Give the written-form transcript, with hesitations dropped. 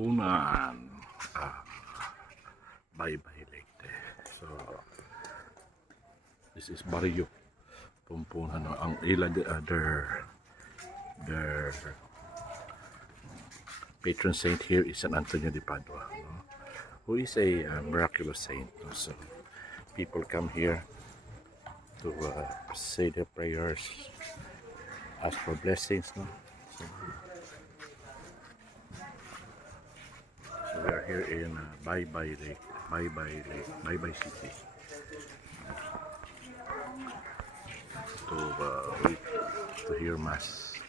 Pumpunan. Bye-bye Leyte. So, this is Barrio Pumpunan. Ang their patron saint here is San Antonio de Padua, no? Who is a miraculous saint. No? So, people come here to say their prayers, ask for blessings. No? So we are here in Bye-bye Lake, Bye-bye City, to wait to hear mass.